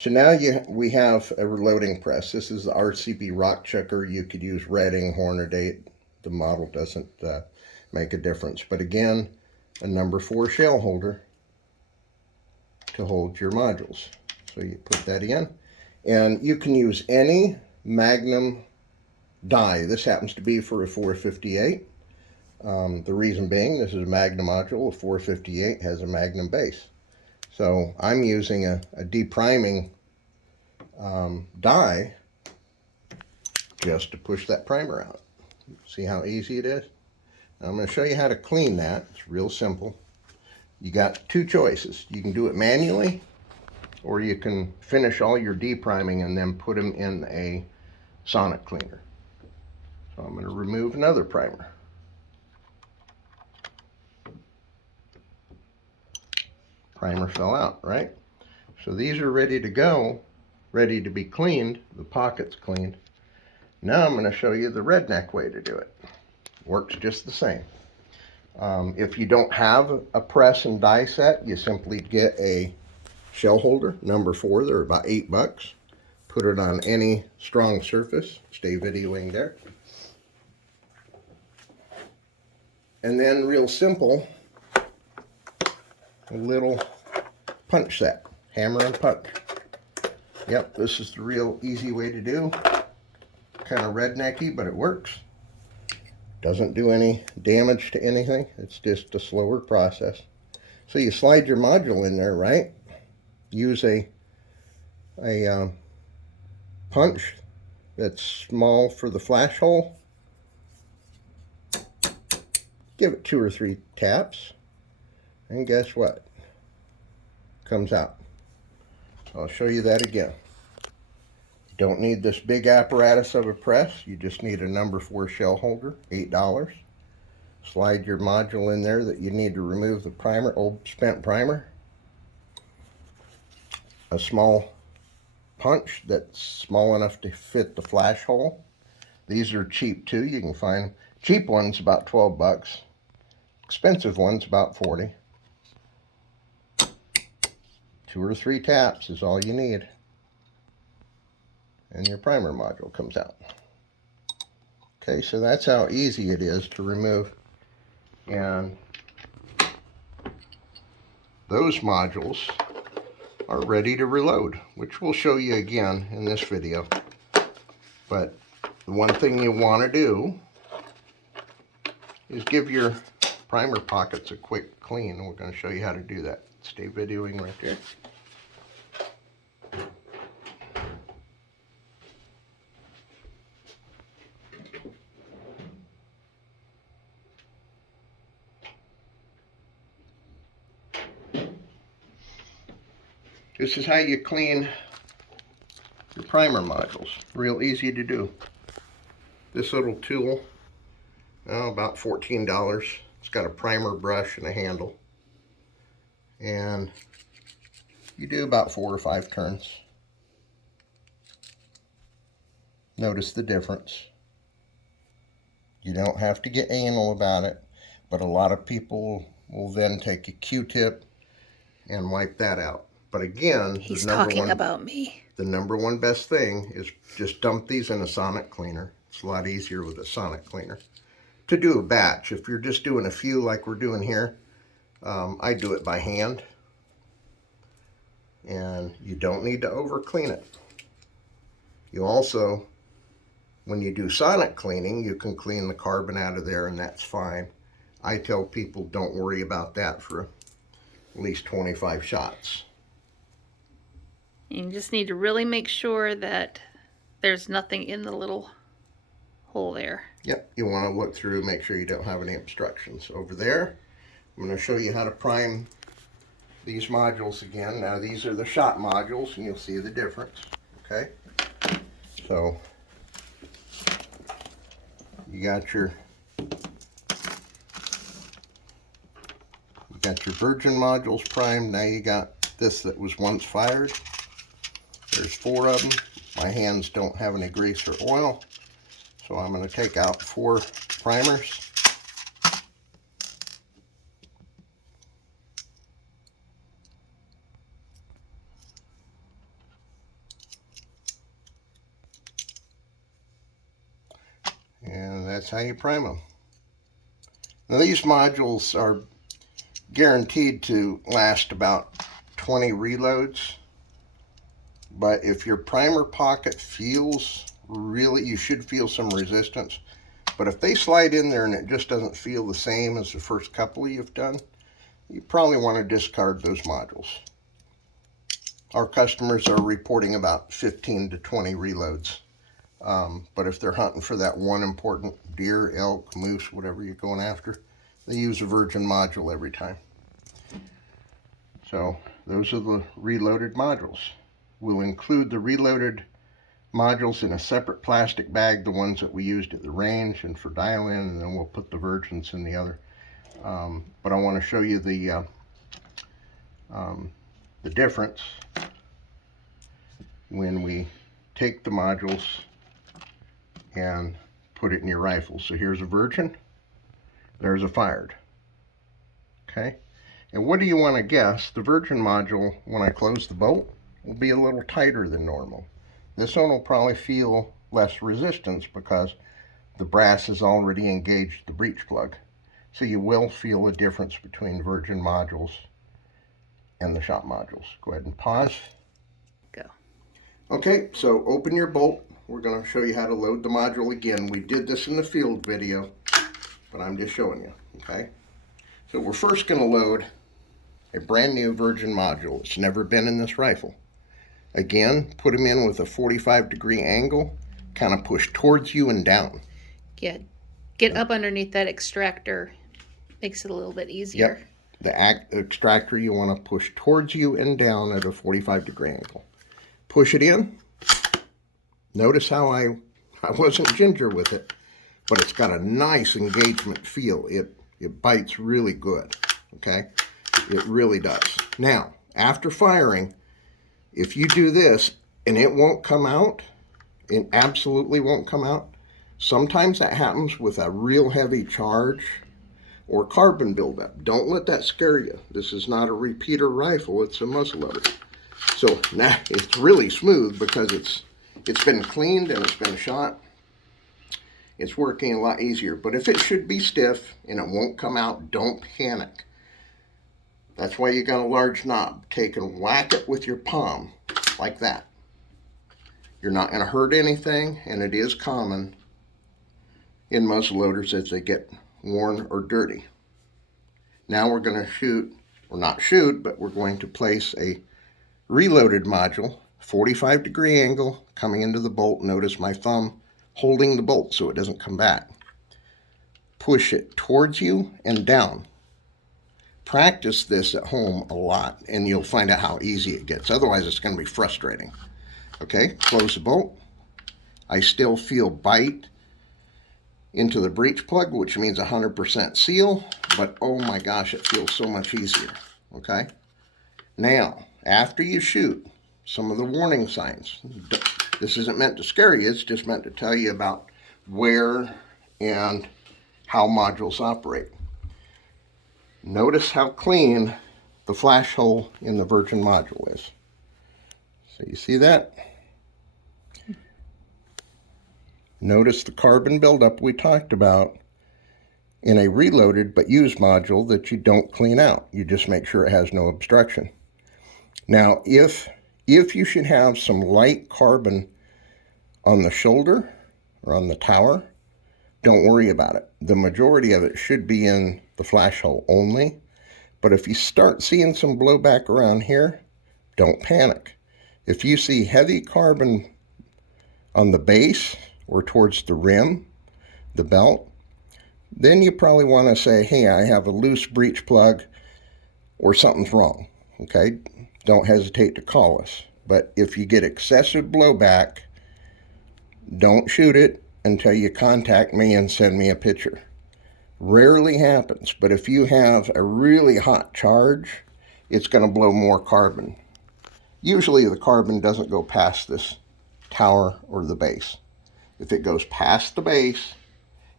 So now we have a reloading press. This is the RCB rock checker. You could use Redding, Hornady. The model doesn't make a difference. But again, a number 4 shell holder to hold your modules. So you put that in. And you can use any Magnum die. This happens to be for a 458. The reason being, this is a Magnum module. A 458 has a Magnum base. So I'm using a depriming die just to push that primer out. See how easy it is? Now I'm going to show you how to clean that. It's real simple. You got 2 choices. You can do it manually, or you can finish all your depriming and then put them in a sonic cleaner. So I'm going to remove another primer. Primer fell out, right? So these are ready to go, ready to be cleaned. The pocket's cleaned. Now I'm going to show you the redneck way to do it. Works just the same. If you don't have a press and die set, you simply get a shell holder, number 4. They're about $8. Put it on any strong surface. Stay videoing there. And then real simple, a little punch set. Hammer and punch. Yep, this is the real easy way to do. Kind of rednecky, but it works. Doesn't do any damage to anything. It's just a slower process. So you slide your module in there, right? Use a punch that's small for the flash hole. Give it 2 or 3 taps, and guess what? Comes out. So I'll show you that again. You don't need this big apparatus of a press. You just need a number 4 shell holder, $8. Slide your module in there that you need to remove the primer, old spent primer. A small punch that's small enough to fit the flash hole. These are cheap too. You can find cheap ones about $12. Expensive ones about 40. 2 or 3 taps is all you need. And your primer module comes out. Okay, so that's how easy it is to remove. And those modules are ready to reload, which we'll show you again in this video. But the one thing you want to do is give your primer pockets a quick clean, and we're going to show you how to do that. Stay videoing right there. This is how you clean your primer modules. Real easy to do. This little tool, about $14. It's got a primer brush and a handle. And you do about 4 or 5 turns. Notice the difference. You don't have to get anal about it, but a lot of people will then take a Q-tip and wipe that out. But again, he's talking about me. The number 1 best thing is just dump these in a sonic cleaner. It's a lot easier with a sonic cleaner. To do a batch, if you're just doing a few like we're doing here, I do it by hand. And you don't need to over clean it. You also, when you do sonic cleaning, you can clean the carbon out of there, and that's fine. I tell people don't worry about that for at least 25 shots. You just need to really make sure that there's nothing in the little hole there. Yep, you want to look through, make sure you don't have any obstructions. Over there, I'm going to show you how to prime these modules again. Now these are the shot modules, and you'll see the difference. Okay, so you got your virgin modules primed. Now you got this that was once fired. There's 4 of them. My hands don't have any grease or oil, so I'm going to take out 4 primers. That's how you prime them. Now these modules are guaranteed to last about 20 reloads, but if your primer pocket feels really, you should feel some resistance, but if they slide in there and it just doesn't feel the same as the first couple you've done, you probably want to discard those modules. Our customers are reporting about 15 to 20 reloads, but if they're hunting for that one important deer, elk, moose, whatever you're going after, they use a virgin module every time. So those are the reloaded modules. We'll include the reloaded modules in a separate plastic bag, the ones that we used at the range and for dial-in, and then we'll put the virgins in the other. But I want to show you the difference when we take the modules and put it in your rifle. So here's a virgin, there's a fired. Okay, and what do you want to guess? The virgin module, when I close the bolt, will be a little tighter than normal. This one will probably feel less resistance because the brass has already engaged the breech plug. So you will feel a difference between virgin modules and the shop modules. Go ahead and pause. Go. Okay, so open your bolt. We're going to show you how to load the module again. We did this in the field video, but I'm just showing you, okay? So we're first going to load a brand new virgin module. It's never been in this rifle. Again, put them in with a 45-degree angle, kind of push towards you and down. Yeah, get up underneath that extractor. Makes it a little bit easier. Yep. The extractor you want to push towards you and down at a 45-degree angle. Push it in. Notice how I wasn't ginger with it, but it's got a nice engagement feel. It bites really good, okay? It really does. Now, after firing, if you do this and it won't come out, it absolutely won't come out, sometimes that happens with a real heavy charge or carbon buildup. Don't let that scare you. This is not a repeater rifle, it's a muzzleloader. So now it's really smooth because it's been cleaned and it's been shot. It's working a lot easier. But if it should be stiff and it won't come out, don't panic. That's why you got a large knob. Take and whack it with your palm like that. You're not going to hurt anything, and it is common in muzzleloaders as they get worn or dirty. Now we're going to shoot, or not shoot, but we're going to place a reloaded module, 45-degree angle, coming into the bolt. Notice my thumb holding the bolt so it doesn't come back. Push it towards you and down. Practice this at home a lot, and you'll find out how easy it gets. Otherwise, it's going to be frustrating. Okay, close the bolt. I still feel bite into the breech plug, which means 100% seal, but oh my gosh, it feels so much easier. Okay, now after you shoot, some of the warning signs. This isn't meant to scare you, it's just meant to tell you about where and how modules operate. Notice how clean the flash hole in the virgin module is. So you see that? Notice the carbon buildup we talked about in a reloaded but used module that you don't clean out. You just make sure it has no obstruction. Now, if you should have some light carbon on the shoulder or on the tower, don't worry about it. The majority of it should be in the flash hole only. But if you start seeing some blowback around here, don't panic. If you see heavy carbon on the base or towards the rim, the belt, then you probably want to say, hey, I have a loose breech plug or something's wrong, okay? Don't hesitate to call us. But if you get excessive blowback, don't shoot it until you contact me and send me a picture. Rarely happens, but if you have a really hot charge, it's going to blow more carbon. Usually the carbon doesn't go past this tower or the base. If it goes past the base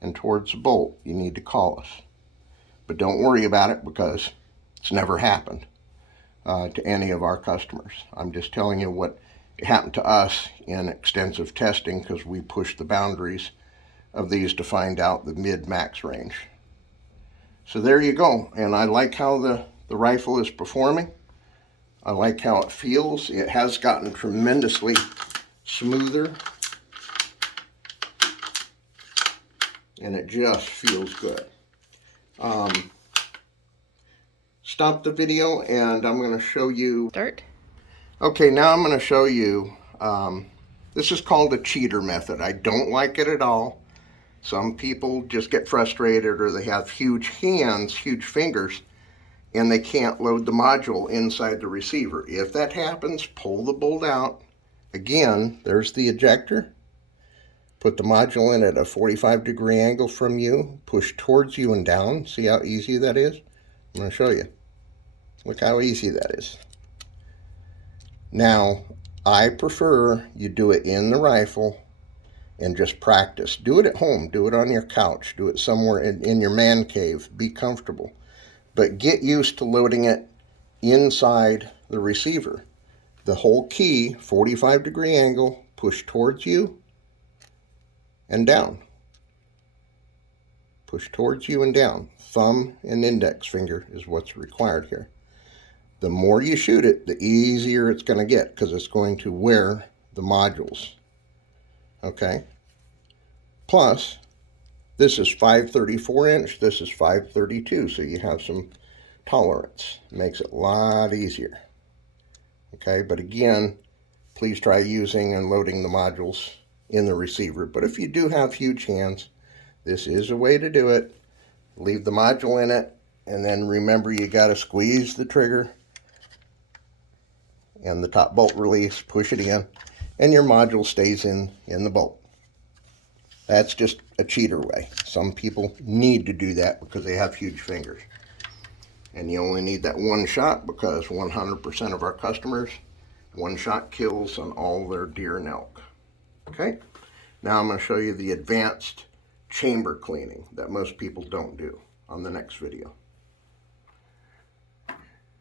and towards the bolt, you need to call us. But don't worry about it because it's never happened to any of our customers. I'm just telling you what happened to us in extensive testing because we pushed the boundaries of these to find out the mid-max range. So there you go. And I like how the rifle is performing. I like how it feels. It has gotten tremendously smoother. And it just feels good. Stop the video and I'm going to show you. Start. Okay, now I'm going to show you. This is called a cheater method. I don't like it at all. Some people just get frustrated, or they have huge hands, huge fingers, and they can't load the module inside the receiver. If that happens, pull the bolt out. Again, there's the ejector. Put the module in at a 45-degree angle from you. Push towards you and down. See how easy that is? I'm going to show you. Look how easy that is. Now, I prefer you do it in the rifle and just practice. Do it at home. Do it on your couch. Do it somewhere in your man cave. Be comfortable. But get used to loading it inside the receiver. The whole key, 45-degree angle, push towards you and down. Push towards you and down. Thumb and index finger is what's required here. The more you shoot it, the easier it's going to get, because it's going to wear the modules. Okay? Plus, this is 534 inch, this is 532, so you have some tolerance. Makes it a lot easier. Okay, but again, please try using and loading the modules in the receiver. But if you do have huge hands, this is a way to do it. Leave the module in it, and then remember you got to squeeze the trigger and the top bolt release, push it in, and your module stays in the bolt. That's just a cheater way. Some people need to do that because they have huge fingers. And you only need that one shot, because 100% of our customers, one shot kills on all their deer and elk. Okay? Now I'm going to show you the advanced chamber cleaning that most people don't do on the next video.